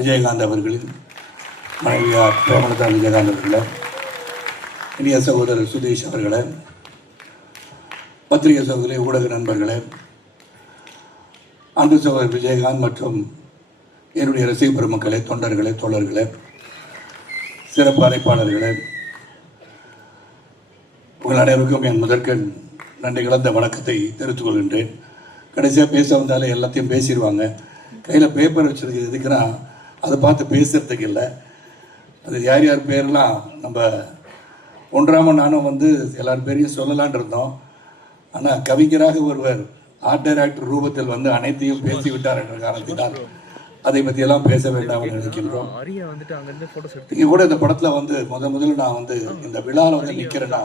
விஜயகாந்த் அவர்களின் மனைவியார் பிரேமலதா விஜயகாந்த் அவர்களை, இனிய சகோதரர் சுதீஷ் அவர்களை, பத்திரிகை சகோதரி, ஊடக நண்பர்களே, அன்பு சகோதரர் விஜயகாந்த் மற்றும் என்னுடைய ரசிக பெருமக்களே, தொண்டர்களே, தோழர்களே, சிறப்பு அழைப்பாளர்களே, உங்கள் அனைவருக்கும் என் முதற்கண் நன்றி கலந்த வணக்கத்தை தெரிவித்துக் கொள்கின்றேன். கடைசியாக பேச வந்தாலே எல்லாத்தையும் பேசிடுவாங்க. கையில் பேப்பர் வச்சிருக்கு எதுக்குன்னா அதை பார்த்து பேசுறதுக்கு இல்லை. அது யார் யார் பேர்லாம் நம்ம ஒன்றாம நானும் எல்லார் பேரையும் சொல்லலான் இருந்தோம். ஆனால் கவிஞராக ஒருவர் ஆர்ட் டைரக்டர் ரூபத்தில் அனைத்தையும் பேசிவிட்டார் என்ற காரணத்தினால் அதை பற்றியெல்லாம் பேச வேண்டாம் நினைக்கின்றோம். இங்கே கூட இந்த படத்தில் முதல்ல நான் இந்த விழாவில் நிற்கிறேன்னா,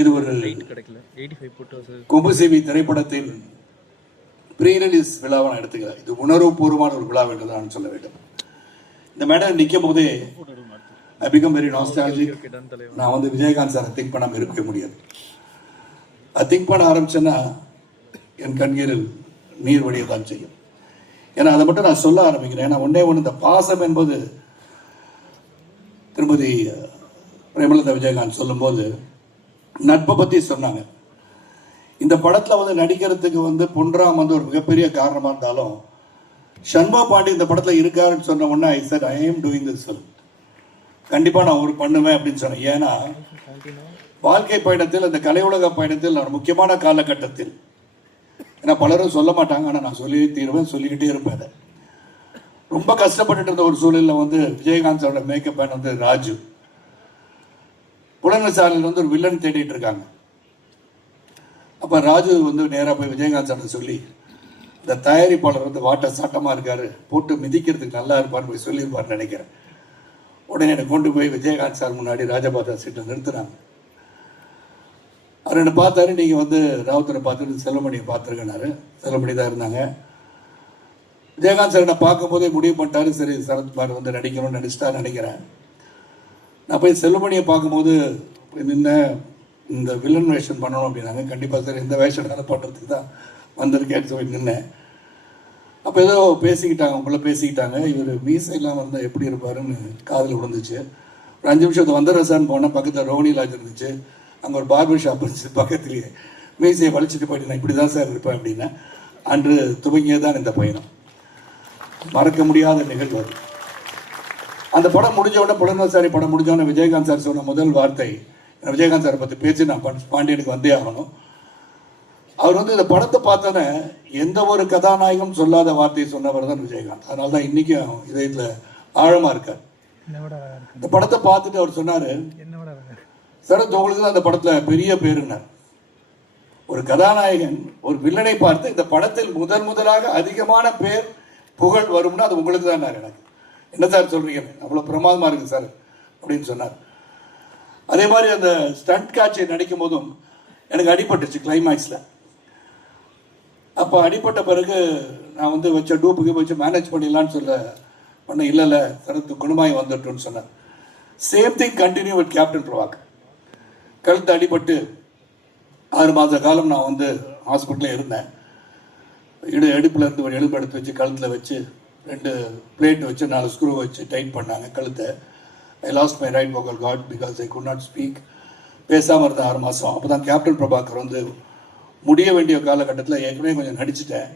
இது ஒரு கொம்புசேவி திரைப்படத்தின் ப்ரீ ரிலீஸ் விழாவை நான் எடுத்துக்கிறேன். இது உணர்வுபூர்வமான ஒரு விழா என்று நான் சொல்ல வேண்டும். இந்த மேடம் நிற்கும் போதே ஐ பிகம் வெரி நாஸ்டாலஜிக். நான் விஜயகாந்த் சாரை திங்க் பண்ணாமல் இருக்க முடியாது. அது திங்க் பண்ண ஆரம்பிச்சேன்னா என் கண்ணீரில் நீர் வழியை தான் செய்யும். ஏன்னா அதை மட்டும் நான் சொல்ல ஆரம்பிக்கிறேன். ஏன்னா ஒன்றே ஒன்று, இந்த பாசம் என்பது திருமதி பிரேமலதா விஜயகாந்த் சொல்லும்போது நட்பை பற்றி சொன்னாங்க. இந்த படத்தில் நடிக்கிறதுக்கு பொன்ராம் ஒரு மிகப்பெரிய காரணமாக இருந்தாலும், சண்முக பாண்டி இந்த படத்தில் இருக்காருன்னு சொன்ன உடனே ஐ set I am doing this film. கண்டிப்பாக நான் ஒரு பண்ணுவேன் அப்படின்னு சொன்னேன். ஏன்னா வாழ்க்கை பயணத்தில், அந்த கலை உலக பயணத்தில் நான் முக்கியமான காலகட்டத்தில், ஏன்னா பலரும் சொல்ல மாட்டாங்க, ஆனால் நான் சொல்லி தீர்வேன், சொல்லிக்கிட்டே இருப்பேன். அதை ரொம்ப கஷ்டப்பட்டுட்டு இருந்த ஒரு சூழலில் விஜயகாந்த் சாரோட மேக்கப் மேன் ராஜு புலன சாலையில் ஒரு வில்லன் தேடிட்டு இருக்காங்க. அப்போ ராஜு நேராக போய் விஜயகாந்த் சார் சொல்லி, இந்த தயாரிப்பாளர் வாட்ட சாட்டமாக இருக்காரு, போட்டு மிதிக்கிறதுக்கு நல்லா இருப்பார்னு போய் சொல்லியிருப்பார்னு நினைக்கிறேன். உடனே என்னை கொண்டு போய் விஜயகாந்த் சார் முன்னாடி ராஜபாதா சீட்டை நிறுத்துனாங்க. அவர் என்னை பார்த்தாரு. நீங்கள் ராவுத்தரை பார்த்துட்டு செல்வமணியை பார்த்துருக்கனாரு. செல்வமணி தான் இருந்தாங்க. விஜயகாந்த் சார் என்னை பார்க்கும்போதே முடிவு பண்ணிட்டாரு, சரி சரத்குமார் நடிக்கணும்னு நினச்சிட்டாரு நினைக்கிறேன். நான் போய் செல்வமணியை பார்க்கும்போது நின்ன இந்த வில்லன் வேஷன் பண்ணணும் அப்படின்னாங்க. கண்டிப்பாக சார் இந்த வேஷம் பண்ணுறதுக்கு தான் வந்திருக்கேன்னு சொல்லி நின்னேன். அப்போ ஏதோ பேசிக்கிட்டாங்க, உங்களை பேசிக்கிட்டாங்க. இவர் மீசை இல்லாமல் இருந்தால் எப்படி இருப்பாருன்னு காதில் விழுந்துச்சு. ஒரு 5 நிமிஷம் வந்துடுறேன் போனால் பக்கத்தில் ரோஹிணி லாட்ஜ் இருந்துச்சு. அங்கே ஒரு பார்பர் ஷாப் இருந்துச்சு பக்கத்துலேயே. மீசையை வலிச்சுட்டு போயிட்டு நான் இப்படி தான் சார் இருப்பேன் அப்படின்னா அன்று துவங்கியதான் இந்த பயணம். மறக்க முடியாத நிகழ்வு அது. அந்த படம் முடிஞ்ச உடனே, புலனசாரி படம் முடிஞ்ச உடனே விஜயகாந்த் சார் சொன்ன முதல் வார்த்தை, விஜயகாந்த் சாரை பற்றி பேச்சு நான் பாண்டியனுக்கு வந்தே ஆகணும். அவர் இந்த படத்தை பார்த்தோன்னே எந்த ஒரு கதாநாயகம் சொல்லாத வார்த்தையை சொன்னவர் தான் விஜயகாந்த். அதனால தான் இன்றைக்கும் இதயத்தில் ஆழமாக இருக்கார். இந்த படத்தை பார்த்துட்டு அவர் சொன்னார், சரத் உங்களுக்கு தான் அந்த படத்தில் பெரிய பேருன்னார். ஒரு கதாநாயகன் ஒரு வில்லனை பார்த்து இந்த படத்தில் முதலாக அதிகமான பேர் புகழ் வரும்னா அது உங்களுக்கு தான். எனக்கு என்ன சார் சொல்றீங்க, அவ்வளோ பிரமாதமாக இருக்கு சார் அப்படின்னு சொன்னார். அதே மாதிரி அந்த ஸ்டண்ட் காட்சியை நடிக்கும் போதும் எனக்கு அடிபட்டுச்சு கிளைமேக்ஸில். அப்போ அடிப்பட்ட பிறகு நான் வச்ச டூப்புக்கு வச்சு மேனேஜ் பண்ணிடலான்னு பண்ண இல்லை சரத்து குணமாய் வந்துட்டோன்னு சொன்னார். Same thing continue with captain Prabhakar. கழுத்து அடிபட்டு 6 மாத காலம் நான் ஹாஸ்பிட்டலில் இருந்தேன். இடுப்பில் இருந்து ஒரு எலும்பு எடுத்து வச்சு கழுத்தில் வச்சு 2 பிளேட் வச்சு 4 ஸ்க்ரூ வச்சு டைட் பண்ணாங்க கழுத்தை. ஐ last my right vocal card because I could not speak. பேசாமல் இருந்தேன் 6 மாதம். அப்போ தான் கேப்டன் பிரபாகர் முடிய வேண்டிய காலகட்டத்தில் ஏற்கனவே கொஞ்சம் நடிச்சிட்டேன்.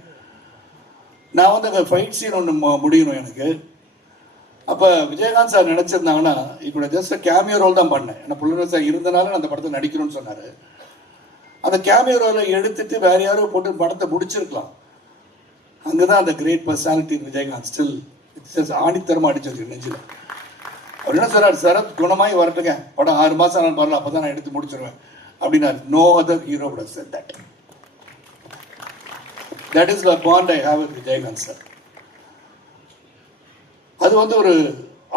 நான் அங்கே ஃபைட் சீன் ஒன்று முடியணும் எனக்கு. அப்போ விஜயகாந்த் சார் நினச்சிருந்தாங்கன்னா இப்போ ஜஸ்ட் கேமியோ ரோல் தான் பண்ணேன். ஏன்னா புலனர் சார் இருந்தனால நான் அந்த படத்தை நடிக்கணும்னு சொன்னார். அந்த கேமியோ ரோலை எடுத்துட்டு வேற யாரோ போட்டு படத்தை முடிச்சிருக்கலாம். அங்கே தான் அந்த கிரேட் பர்சனாலிட்டி விஜயகாந்த் ஸ்டில் ஆணித்தரமாக அடிச்சிருக்கு நெஞ்சில். அவர் என்ன சொல்றாரு, சரத் குணமாய் வரட்டுங்க, படம் 6 மாதம் நான் வரல, அப்போ தான் நான் எடுத்து முடிச்சிருவேன் அப்படின்னாரு. No other hero would have said that. That is the bond I have with Vijayakanth sir. அது ஒரு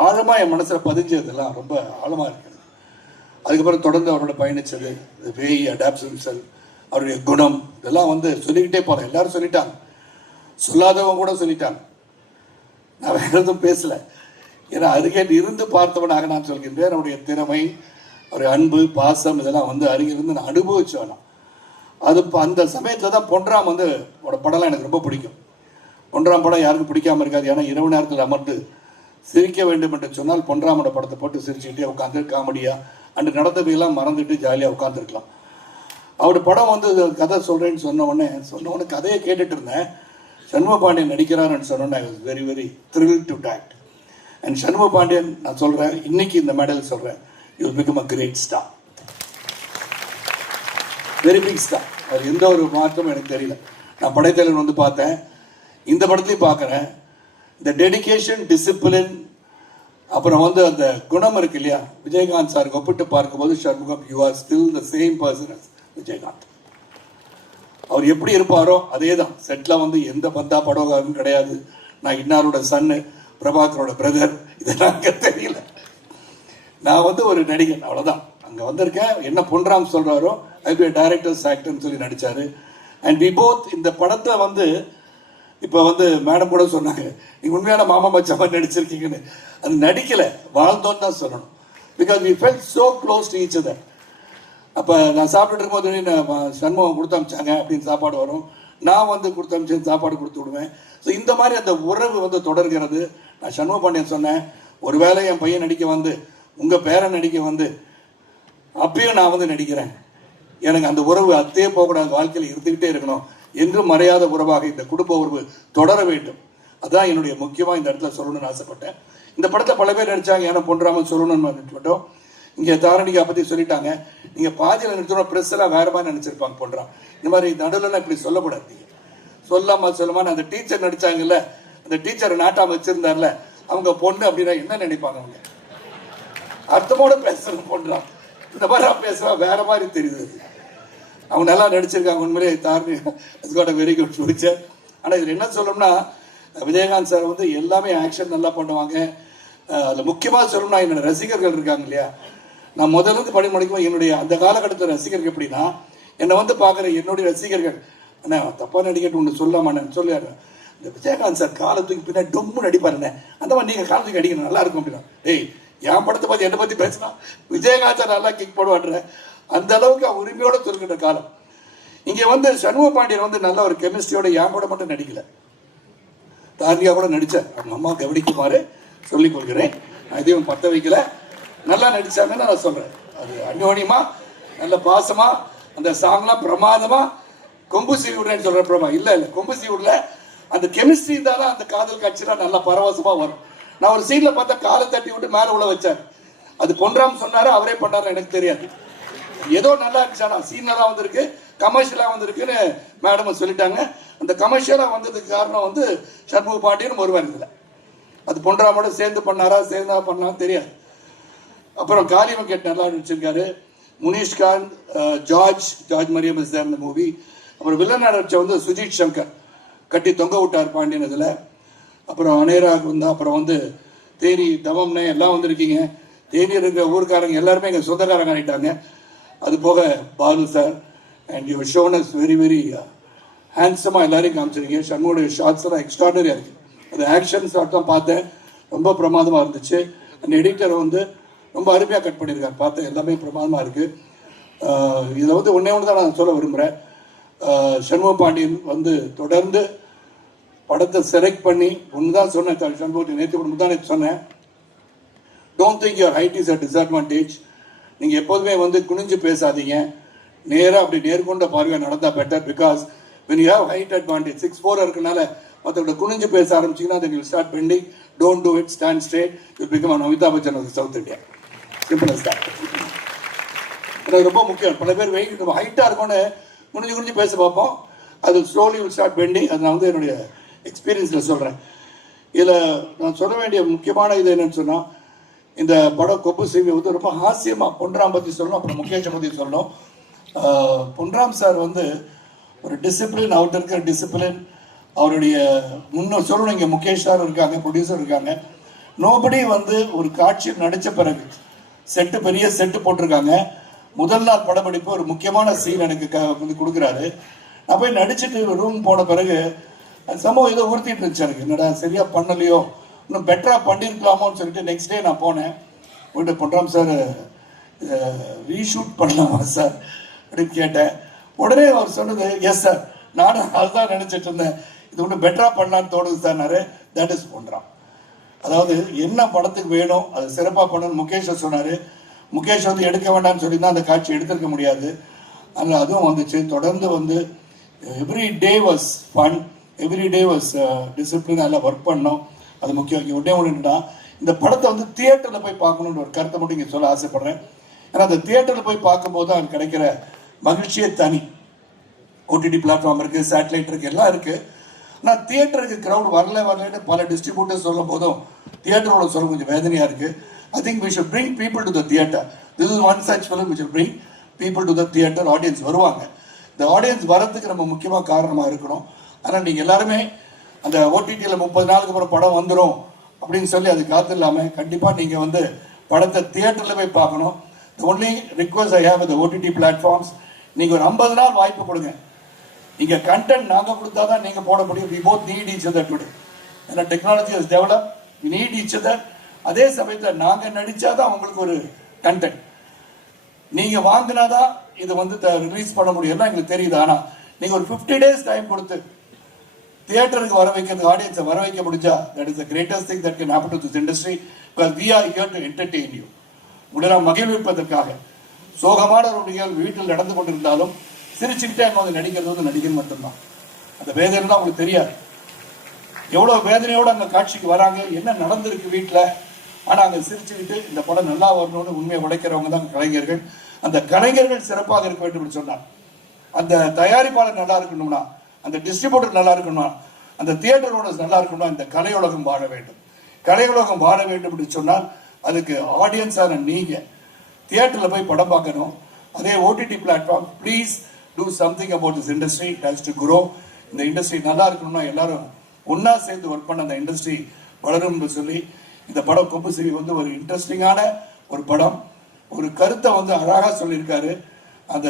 ஆழமாக என் மனசில் பதிஞ்சதெல்லாம் ரொம்ப ஆழமாக இருக்குது. அதுக்கப்புறம் தொடர்ந்து அவரோட பயணிச்சது, வே அடாப்ட்ஸ் ஹிம்செல்ஃப், அவருடைய குணம், இதெல்லாம் சொல்லிக்கிட்டே போகிறேன். எல்லாரும் சொல்லிட்டாங்க, சொல்லாதவங்க கூட சொல்லிட்டாங்க. நான் வேற எதுவும் பேசல. ஏன்னா அருகே இருந்து பார்த்தவனாக நான் சொல்கின்றேன். அவருடைய திறமை, அவருடைய அன்பு, பாசம் இதெல்லாம் அருகிருந்து நான் அனுபவிச்சவனா. அது அந்த சமயத்தில் தான் பொன்ராம் படம்லாம் எனக்கு ரொம்ப பிடிக்கும். பொன்ராம் படம் யாருக்கும் பிடிக்காமல் இருக்காது. ஏன்னா இரவு நேரத்தில் அமர்ந்து சிரிக்க வேண்டும் என்று சொன்னால் பொன்ராமோட படத்தை போட்டு சிரிச்சுக்கிட்டே உட்காந்து காமெடியாக அன்று நடந்தவையெல்லாம் மறந்துட்டு ஜாலியாக உட்காந்துருக்கலாம். அவர் படம் வந்து கதை சொல்கிறேன்னு சொன்ன உடனே கதையை கேட்டுட்டு இருந்தேன். சண்முக பாண்டியன் நடிக்கிறாருன்னு சொன்னோன்னே I was very very thrill to talked. And Shanmuga Pandian நான் சொல்கிறேன், இன்னைக்கு இந்த மேடல் சொல்கிறேன், you will become a great star, very big star. அது எந்த ஒரு மாற்றமும் எனக்கு தெரியல. நான் படைத்தலைவன் வந்து பார்த்தேன், இந்த படத்துலையும் பார்க்குறேன். இந்த டெடிகேஷன், டிசிப்ளின், அப்புறம் வந்து அந்த குணம் இருக்கு இல்லையா, விஜயகாந்த் சாருக்கு ஒப்பிட்டு பார்க்கும்போது Shanmugam, you are still the same person as Vijayakanth. அவர் எப்படி இருப்பாரோ அதே தான். செட்டில் வந்து எந்த பந்தா படமும் கிடையாது. நான் இன்னாரோட சன்னு, பிரபாகரோட பிரதர், இதெல்லாம் அங்கே தெரியல. நான் வந்து ஒரு நடிகன், அவ்வளோதான். அங்கே வந்திருக்கேன். என்ன பொன்ராம் சொல்கிறாரோ ஐ பி டைரக்டர்ஸ் ஆக்டர்னு சொல்லி நடித்தார். அண்ட் வி போத் இந்த படத்தை வந்து இப்போ வந்து மேடம் கூட சொன்னாங்க, நீங்கள் உண்மையான மாமா மச்சான் மாதிரி நடிச்சிருக்கீங்கன்னு. அது நடிக்கலை, வாழ்ந்தோன்னு தான் சொல்லணும். Because we felt so close to each other. அப்போ நான் சாப்பிட்டுட்டு இருக்கும்போது சண்முகம் கொடுத்து அமிச்சாங்க அப்படின்னு சாப்பாடு வரும், நான் வந்து கொடுத்து அமிச்சேன் சாப்பாடு கொடுத்து விடுவேன். ஸோ இந்த மாதிரி அந்த உறவு வந்து தொடர்கிறது. நான் சண்முக பாண்டியன் சொன்னேன், ஒருவேளை என் பையன் நடிக்க வந்து உங்கள் பேரன் நடிக்க வந்து அப்பயும் நான் வந்து நடிக்கிறேன், எனக்கு அந்த உறவு அத்தே போகக்கூடாது, வாழ்க்கையில் இருந்துக்கிட்டே இருக்கணும், என்றும் மறையாத உறவாக இந்த குடும்ப உறவு தொடர வேண்டும். அதுதான் என்னுடைய முக்கியமாக இந்த இடத்துல சொல்லணும்னு ஆசைப்பட்டேன். இந்த படத்தை பல பேர் நடித்தாங்க, ஏன்னா பொன்ராமன் சொல்லணும்னு நினைச்சுட்டோம். இங்கே தாரணிகா பற்றி சொல்லிட்டாங்க. நீங்கள் பாதியில் நினைச்சோம், ப்ரெஸ் எல்லாம் வேறு மாதிரி நினச்சிருப்பாங்க. பொன்ராம் இந்த மாதிரி நடுவில் இப்படி சொல்லக்கூடாது. சொல்லாம அந்த டீச்சர் நடித்தாங்கல்ல, அந்த டீச்சரை நாட்டாம வச்சிருந்தார்ல, அவங்க பொண்ணு அப்படின்னா என்ன நினைப்பாங்க? அவங்க அர்த்தமோட பேசுறது பொன்ராம், இந்த மாதிரி பேசுறா வேற மாதிரி தெரியுது. அவங்க நல்லா நடிச்சிருக்காங்க உண்மையிலே. Dharani very good future. ஆனால் இதில் என்ன சொல்லணும்னா, விஜயகாந்த் சார் வந்து எல்லாமே ஆக்ஷன் நல்லா பண்ணுவாங்க. அதில் முக்கியமாக சொல்லணும்னா, என்னோட ரசிகர்கள் இருக்காங்க இல்லையா, நான் முதல்ல படி முடிக்கும் என்னுடைய அந்த காலகட்டத்தில் ரசிகர்கள் எப்படின்னா, என்னை வந்து பார்க்குற என்னுடைய ரசிகர்கள், அண்ணா தப்பாக நடிக்கட்டு ஒன்று சொல்லாமான்னு சொல்லிடுறேன். இந்த விஜயகாந்த் சார் காலத்துக்கு பின்னாடி டொம்முன்னு நடிப்பாருண்ணே, அந்த மாதிரி நீங்கள் காலத்துக்கு அடிக்கணும் நல்லா இருக்கும் அப்படின்னா. ஏய், என் படத்தை பற்றி என்னை பற்றி பேசினா விஜயகாந்த் சார் நல்லா கிக் போடுவாடுற, அந்த அளவுக்கு உரிமையோட சொல்கின்ற காலம். இங்கே வந்து சண்முக பாண்டியன் வந்து நல்ல ஒரு கெமிஸ்ட்ரியோட என் கூட மட்டும் நடிக்கல, தாரியா கூட நடித்தேன். அவங்க அம்மா கவனிக்குமாறு சொல்லிக் கொள்கிறேன். நான் இதையும் பற்ற வைக்கல, நல்லா நடிச்சாங்கன்னு நான் சொல்கிறேன். அது அந்யோன்யமா நல்ல பாசமா, அந்த சாங்லாம் பிரமாதமா. கொம்பு சீவி விடுறேன்னு சொல்கிற பிரமா இல்லை கொம்பு சீவி விடல, அந்த கெமிஸ்ட்ரி இருந்தால் தான் அந்த காதல் காட்சிலாம் நல்லா பரவசமாக வரும். நான் ஒரு சீனில் பார்த்தா காலை தட்டி விட்டு மேலே உள்ள வச்சார். அது பொன்ராம் சொன்னார், அவரே பண்ணார், எனக்கு தெரியாது. ஏதோ நல்லா இருந்துச்சு, ஆனால் சீனராக வந்திருக்கு, கமர்ஷியலாக வந்திருக்குன்னு மேடம் சொல்லிட்டாங்க. அந்த கமர்ஷியலாக வந்ததுக்கு காரணம் வந்து சண்முக பாண்டியன் ஒருவர் இல்லை. அது பொன்ராமோட சேர்ந்து பண்ணாரா தெரியாது. அப்புறம் காளி வெங்கட் நல்லா நடிச்சிருக்காரு. முனிஷ்காந்த், ஜார்ஜ் மரியம் இஸ் தேர் இந்த மூவி. அப்புறம் வில்லன் நடிச்ச வந்து சுஜித் சங்கர், கட்டி தொங்க விட்டார் பாண்டியன் இதில். அப்புறம் அனேராக் வந்தா, அப்புறம் வந்து தேனி தவம்னே எல்லாம் வந்திருக்கீங்க. தேனி இருக்கிற ஊருக்காரங்க எல்லாருமே எங்கள் சொந்தக்காரங்க ஆகிட்டாங்க. அது போக Balu sir, and you shown as very very ஹேண்ட்ஸமாக எல்லாரையும் காமிச்சிருக்கீங்க. சண்முகோடைய ஷார்ட்ஸ் எல்லாம் எக்ஸ்ட்ராடனரியாக இருக்குது. அது ஆக்ஷன் ஷார்ட் தான் பார்த்தேன், ரொம்ப பிரமாதமாக இருந்துச்சு. அந்த எடிட்டர் வந்து ரொம்ப அருமையாக கட் பண்ணியிருக்காரு, பார்த்தேன் எல்லாமே பிரமாதமாக இருக்குது. இதில் வந்து ஒன்றே ஒன்று தான் நான் சொல்ல விரும்புகிறேன். சண்முக பாண்டியன் வந்து தொடர்ந்து படத்தை செலக்ட் பண்ணி ஒன்று தான் சொன்னேன். சண்முகத்தை நேற்று தான் சொன்னேன், don't think your height is a disadvantage. நீங்கள் எப்போதுமே வந்து குனிஞ்சு பேசாதீங்க, நேராக அப்படி நேர்கொண்ட பார்வையாக நடந்தால் better. Because when you have height advantage, 6'4" இருக்கனால மற்றவங்க குனிஞ்சு பேச ஆரம்பிச்சிங்கன்னா then you will start bending. Don't do it, stand straight. You will become an Amitabh Bachchan of South India. Simple as that. அது ரொம்ப முக்கியம். பல பேர் வெயிட் ஹைட்டாக இருக்கும்னு குனிஞ்சு பேச பார்ப்போம், அது ஸ்லோலி வில் ஸ்டார்ட் பெண்டிங். அது நான் வந்து என்னுடைய எக்ஸ்பீரியன்ஸில் சொல்கிறேன். இதில் நான் சொல்ல வேண்டிய முக்கியமான இது என்னன்னு சொன்னால், இந்த படம் கொப்பு சீவி வந்து ரொம்ப ஹாஸ்யமாக பொன்ராம் பற்றி சொல்லணும், அப்புறம் முகேஷை பற்றி சொல்லணும். பொன்ராம் சார் வந்து ஒரு டிசிப்ளின், அவர்கிட்ட இருக்கிற டிசிப்ளின், அவருடைய முன்ன சொல்லணும். இங்கே முகேஷ் சார் இருக்காங்க, ப்ரொடியூசர் இருக்காங்க. நோபடி வந்து ஒரு காட்சியில் நடித்த பிறகு பெரிய செட்டு போட்டிருக்காங்க. முதல் நாள் படப்பிடிப்பு ஒரு முக்கியமான சீன் எனக்கு வந்து கொடுக்குறாரு. நான் போய் நடிச்சுட்டு ரூம் போன பிறகு சம்பவம் ஏதோ உறுத்திட்டு இருந்துச்சு எனக்கு. என்னடா சரியா பண்ணலையோ, இன்னும் பெட்டராக பண்ணியிருக்கலாமோன்னு சொல்லிட்டு நெக்ஸ்ட் டே நான் போனேன். போயிட்டு பொன்ராம் சார் ரீஷூட் பண்ணலாமா சார் அப்படின்னு கேட்டேன். உடனே அவர் சொன்னது, எஸ் சார், நானும் அதுதான் நினச்சிட்டு இருந்தேன். இது ஒன்று பெட்டராக பண்ணலான்னு தோணுது சார்னாரு. தட் இஸ் ஒன்றாம். அதாவது என்ன படத்துக்கு வேணும் அது சிறப்பாக பண்ணணும்னு முகேஷை சொன்னார். முகேஷ் வந்து எடுக்க வேண்டாம்னு சொல்லி தான் அந்த காட்சி எடுத்திருக்க முடியாது. அதில் அதுவும் வந்துச்சு. தொடர்ந்து வந்து every day was fun, every day was discipline. அதில் ஒர்க் பண்ணோம். அது முக்கியம். ஒன்றே ஒன்றுடா, இந்த படத்தை வந்து தியேட்டரில் போய் பார்க்கணுன்ற ஒரு கருத்தை மட்டும் இங்கே சொல்ல ஆசைப்பட்றேன். ஏன்னா அந்த தியேட்டரில் போய் பார்க்கும்போது அது கிடைக்கிற மகிழ்ச்சியே தனி. ஓடிடி பிளாட்ஃபார்ம் இருக்குது, சேட்டலைட் இருக்குது, எல்லாம் இருக்குது. ஆனால் தியேட்டருக்கு க்ரௌட் வரலன்னு பல டிஸ்ட்ரிபியூட்டர்ஸ் சொல்லும் போதும் தியேட்டரோட சொல்ல கொஞ்சம் வேதனையாக இருக்குது. I think we should bring people to the theatre. This is one such film which will bring people to the theatre. Audience வருவாங்க. இந்த ஆடியன்ஸ் வரதுக்கு நம்ம முக்கியமாக காரணமாக இருக்கணும். ஆனால் நீங்கள் எல்லாருமே அந்த ஓடிடியில் 30 நாளுக்கு அப்புறம் படம் வந்துடும் அப்படின்னு சொல்லி அது காத்து இல்லாமல் கண்டிப்பாக நீங்கள் வந்து படத்தை தியேட்டரில் போய் பார்க்கணும். The only request I have with the OTT platforms, நீங்கள் ஒரு 50 நாள் வாய்ப்பு கொடுங்க. இங்கே கண்டென்ட் நாங்கள் கொடுத்தா தான் நீங்கள் போட முடியும். We both need each other today. ஏன்னா technology has developed. We need each other. அதே சமயத்தில் நாங்கள் நடித்தாதான் உங்களுக்கு ஒரு கண்டென்ட். நீங்கள் வாங்கினாதான் இதை வந்து ரிலீஸ் பண்ண முடியும்னா எங்களுக்கு தெரியுது. ஆனால் நீங்கள் ஒரு 50 days டைம் கொடுத்து தியேட்டருக்கு வர வைக்கிறது, ஆடியன்ஸை வர வைக்க முடிஞ்சா, that is the greatest thing that can happen to this industry. Because we are here to entertain you. உங்களை நாம் மகிழ்விப்பதற்காக. சோகமான ஒரு நிகழ்வு வீட்டில் நடந்து கொண்டிருந்தாலும் சிரிச்சுக்கிட்டே அங்கே வந்து நடிக்கிறது வந்து நடிகர் மட்டும்தான். அந்த வேதனைலாம் அவங்களுக்கு தெரியாது. எவ்வளோ வேதனையோடு அங்கே காட்சிக்கு வராங்க, என்ன நடந்திருக்கு வீட்டில். ஆனால் அங்கே சிரிச்சுக்கிட்டு இந்த படம் நல்லா வரணும்னு உண்மையை உடைக்கிறவங்க தான் கலைஞர்கள். அந்த கலைஞர்கள் சிறப்பாக இருக்க வேண்டும் என்று சொன்னார். அந்த தயாரிப்பாளர் நல்லா இருக்கணும்னா, அந்த டிஸ்ட்ரிபியூட்டர் நல்லா இருக்கணும்னா, அந்த தியேட்டர் ஓனர்ஸ் நல்லா இருக்கணும்னா இந்த கலையுலகம் வாழ வேண்டும். கலையுலகம் வாழ வேண்டும் என்று சொன்னால் அதுக்கு ஆடியன்ஸான நீங்கள் தியேட்டரில் போய் படம் பார்க்கணும். அதே OTT platform, please do something about this industry. It has to grow. இந்த இண்டஸ்ட்ரி நல்லா இருக்கணும்னா எல்லாரும் ஒன்றா சேர்ந்து ஒர்க் பண்ண அந்த இண்டஸ்ட்ரி வளரும் என்று சொல்லி இந்த படம் கொம்பு சிவி வந்து ஒரு இன்ட்ரெஸ்டிங்கான ஒரு படம். ஒரு கருத்தை வந்து அழகாக சொல்லியிருக்காரு. அந்த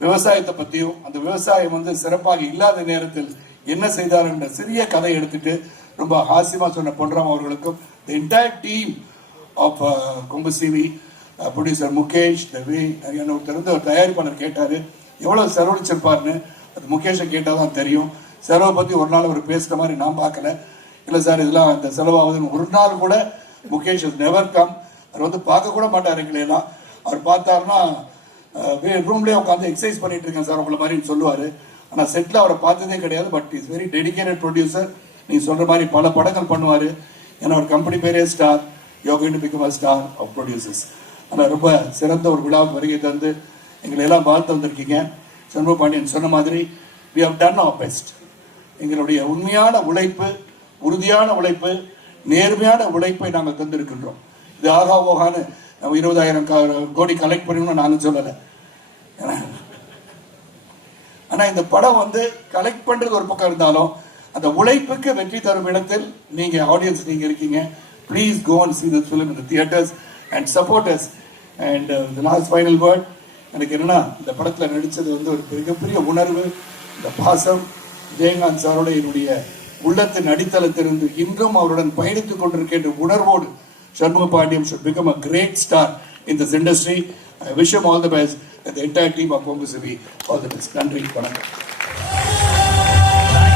விவசாயத்தை பற்றியும், அந்த விவசாயம் வந்து சிறப்பாக இல்லாத நேரத்தில் என்ன செய்தார் என்ற சிறிய கதை எடுத்துட்டு ரொம்ப ஹாஸ்யமாக சொன்ன பொன்ராம் அவர்களுக்கும் the entire team of கொம்பு சிவி, ப்ரொடியூசர் முகேஷ், ஒருத்தர் ஒரு தயாரிப்பாளர் கேட்டார் எவ்வளோ செலவழிச்சிருப்பார்னு. அது முகேஷை கேட்டால் தான் தெரியும். செலவை பற்றி ஒரு நாள் அவர் பேசுகிற மாதிரி நான் பார்க்கல. இல்லை சார் இதெல்லாம் இந்த செலவாகுதுன்னு ஒரு நாள் கூட முகேஷ் நெவர் கம். அவர் வந்து பார்க்க கூட மாட்டார் எங்களையெல்லாம். அவர் பார்த்தாருன்னா ரூம்லேயே உட்காந்து எக்ஸசைஸ் பண்ணிட்டு இருக்கேன் சார் உங்களை மாதிரின்னு சொல்லுவார். ஆனால் செட்டில் அவரை பார்த்ததே கிடையாது. But is very dedicated producer. நீங்கள் சொல்கிற மாதிரி பல படங்கள் பண்ணுவார். ஏன்னா அவர் கம்பெனி பேரே star. You are going to become a star of producers. ஆனால் ரொம்ப சிறந்த ஒரு விழாவுக்கு வருகை தந்து எங்களை எல்லாம் வாழ்த்து வந்திருக்கீங்க. சண்முக பாண்டியன் சொன்ன மாதிரி we have done our best. எங்களுடைய உண்மையான உழைப்பு, உறுதியான உழைப்பு, நேர்மையான உழைப்பை நாங்கள் தந்திருக்கின்றோம். இது ஆகா ஓகான்னு நம்ம 20,000 கோடி கலெக்ட் பண்ணணும்னு நாங்கள் சொல்லலை. ஆனால் இந்த படம் வந்து கலெக்ட் பண்ணுறது ஒரு பக்கம் இருந்தாலும் அந்த உழைப்புக்கு வெற்றி தரும் இடத்தில் நீங்கள் ஆடியன்ஸ் நீங்கள் இருக்கீங்க. Please go and see this film in the theatres and support us. And the last final word, எனக்கு என்னன்னா இந்த படத்தில் நடித்தது வந்து ஒரு மிகப்பெரிய உணர்வு. இந்த பாசம் விஜயகாந்த் சாரோட என்னுடைய உள்ளத்தின் அடித்தளத்திலிருந்து இன்றும் அவருடன் பயணித்துக் கொண்டிருக்கின்ற உணர்வோடு Shanmuga Pandian should become a great star in this industry. I wish him all the best and the entire team of கொம்பு சிவி all the best. நன்றி, வணக்கம்.